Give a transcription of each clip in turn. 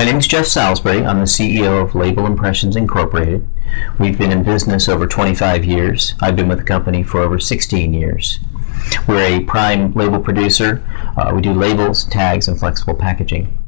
My name is Jeff Salisbury. I'm the CEO of Label Impressions Incorporated. We've been in business over 25 years. I've been with the company for over 16 years. We're a prime label producer. We do labels, tags, and flexible packaging.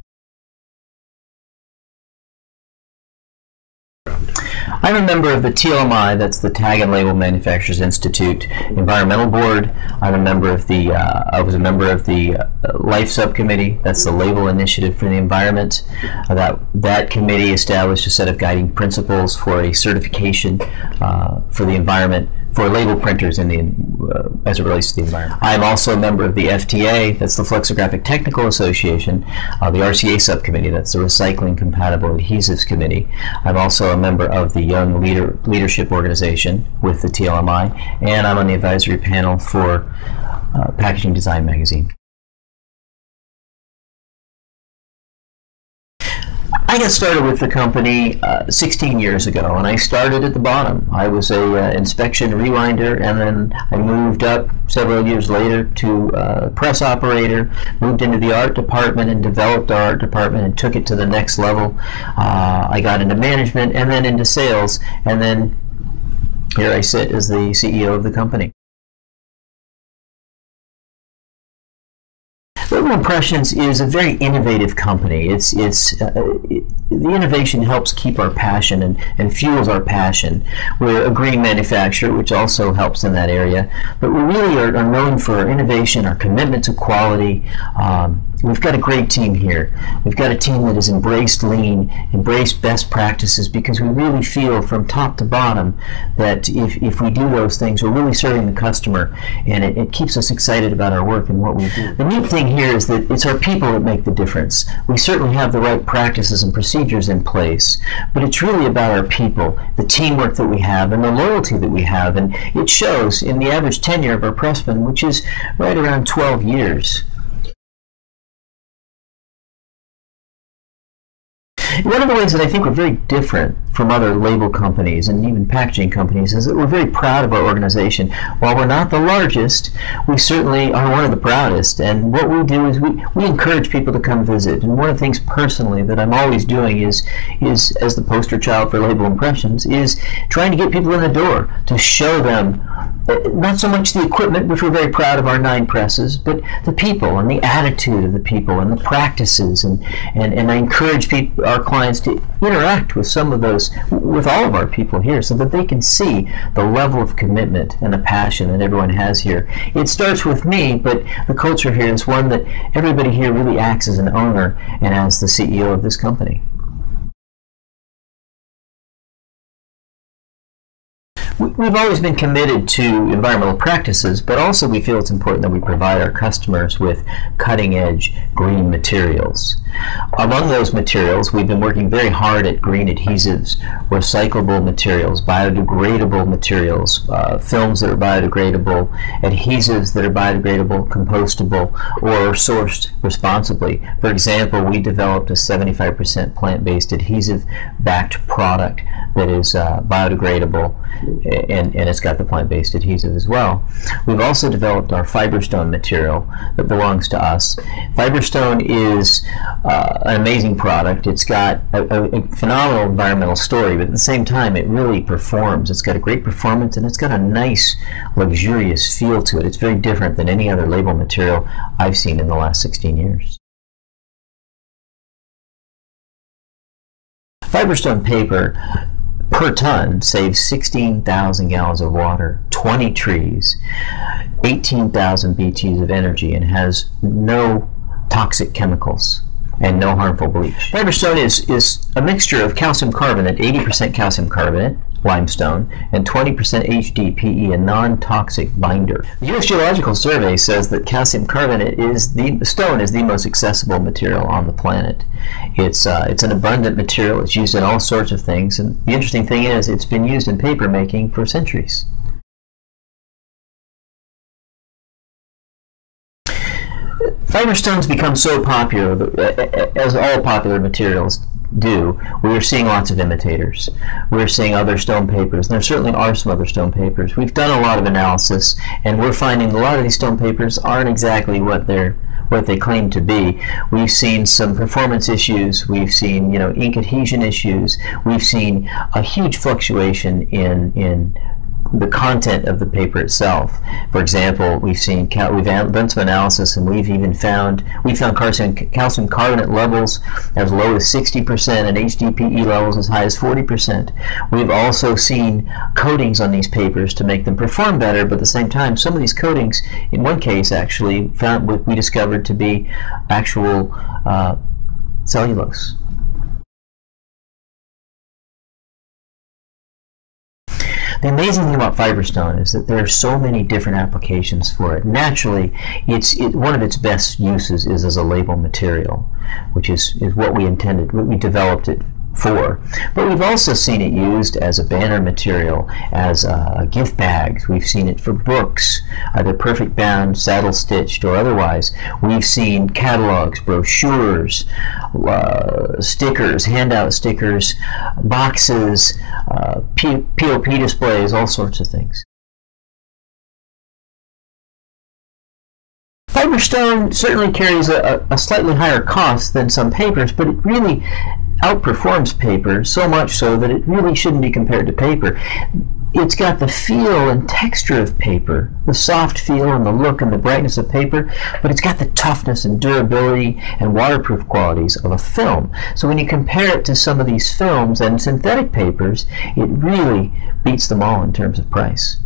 I'm a member of the TLMI, that's the Tag and Label Manufacturers Institute Environmental Board. I'm a member of the, I was a member of the Life Subcommittee, that's the Label Initiative for the Environment. That committee established a set of guiding principles for a certification for the environment for label printers in the, as it relates to the environment. I'm also a member of the FTA, that's the Flexographic Technical Association, the RCA Subcommittee, that's the Recycling Compatible Adhesives Committee. I'm also a member of the Young Leadership Organization with the TLMI, and I'm on the advisory panel for Packaging Design Magazine. I got started with the company 16 years ago, and I started at the bottom. I was a inspection rewinder, and then I moved up several years later to press operator, moved into the art department and developed our art department and took it to the next level. I got into management and then into sales, and then here I sit as the CEO of the company. Label Impressions is a very innovative company. The innovation helps keep our passion and fuels our passion. We're a green manufacturer, which also helps in that area. But we really are known for our innovation, our commitment to quality. We've got a great team here. We've got a team that has embraced lean, embraced best practices, because we really feel from top to bottom that if we do those things, we're really serving the customer, and it keeps us excited about our work and what we do. The neat thing here is that it's our people that make the difference. We certainly have the right practices and procedures in place, but it's really about our people, the teamwork that we have, and the loyalty that we have, and it shows in the average tenure of our pressmen, which is right around 12 years. One of the ways that I think we're very different from other label companies and even packaging companies is that we're very proud of our organization. While we're not the largest, we certainly are one of the proudest. And what we do is we encourage people to come visit. And one of the things personally that I'm always doing is as the poster child for Label Impressions, is trying to get people in the door to show them not so much the equipment, which we're very proud of our 9 presses, but the people and the attitude of the people and the practices. And I encourage our clients to interact with some of those, with all of our people here, so that they can see the level of commitment and the passion that everyone has here. It starts with me, but the culture here is one that everybody here really acts as an owner and as the CEO of this company. We've always been committed to environmental practices, but also we feel it's important that we provide our customers with cutting-edge green materials. Among those materials, we've been working very hard at green adhesives, recyclable materials, biodegradable materials, films that are biodegradable, adhesives that are biodegradable, compostable, or sourced responsibly. For example, we developed a 75% plant-based adhesive-backed product that is biodegradable, and it's got the plant-based adhesive as well. We've also developed our Fiberstone material that belongs to us. Fiberstone is an amazing product. It's got a phenomenal environmental story, but at the same time it really performs. It's got a great performance, and it's got a nice, luxurious feel to it. It's very different than any other label material I've seen in the last 16 years. Fiberstone paper per ton saves 16,000 gallons of water, 20 trees, 18,000 BTUs of energy, and has no toxic chemicals and no harmful bleach. Fiberstone is a mixture of calcium carbonate, 80% calcium carbonate, limestone, and 20% HDPE, a non-toxic binder. The U.S. Geological Survey says that calcium carbonate is the most accessible material on the planet. It's an abundant material. It's used in all sorts of things, and the interesting thing is it's been used in paper making for centuries. Fiberstone's become so popular, as all popular materials do. We're seeing lots of imitators. We're seeing other stone papers, and there certainly are some other stone papers. We've done a lot of analysis, and we're finding a lot of these stone papers aren't exactly what what they claim to be. We've seen some performance issues. We've seen, ink adhesion issues. We've seen a huge fluctuation in the content of the paper itself. For example, we've done some analysis, and we found calcium carbonate levels as low as 60% and HDPE levels as high as 40%. We've also seen coatings on these papers to make them perform better, but at the same time, some of these coatings, in one case actually, we discovered to be actual cellulose. The amazing thing about Fiberstone is that there are so many different applications for it. Naturally, one of its best uses is as a label material, which is what we intended, what we developed it for. But we've also seen it used as a banner material, as gift bags. We've seen it for books, either perfect bound, saddle stitched, or otherwise. We've seen catalogs, brochures, stickers, handout stickers, boxes, POP displays, all sorts of things. Fiberstone certainly carries a slightly higher cost than some papers, but it really outperforms paper, so much so that it really shouldn't be compared to paper. It's got the feel and texture of paper, the soft feel and the look and the brightness of paper, but it's got the toughness and durability and waterproof qualities of a film. So when you compare it to some of these films and synthetic papers, it really beats them all in terms of price.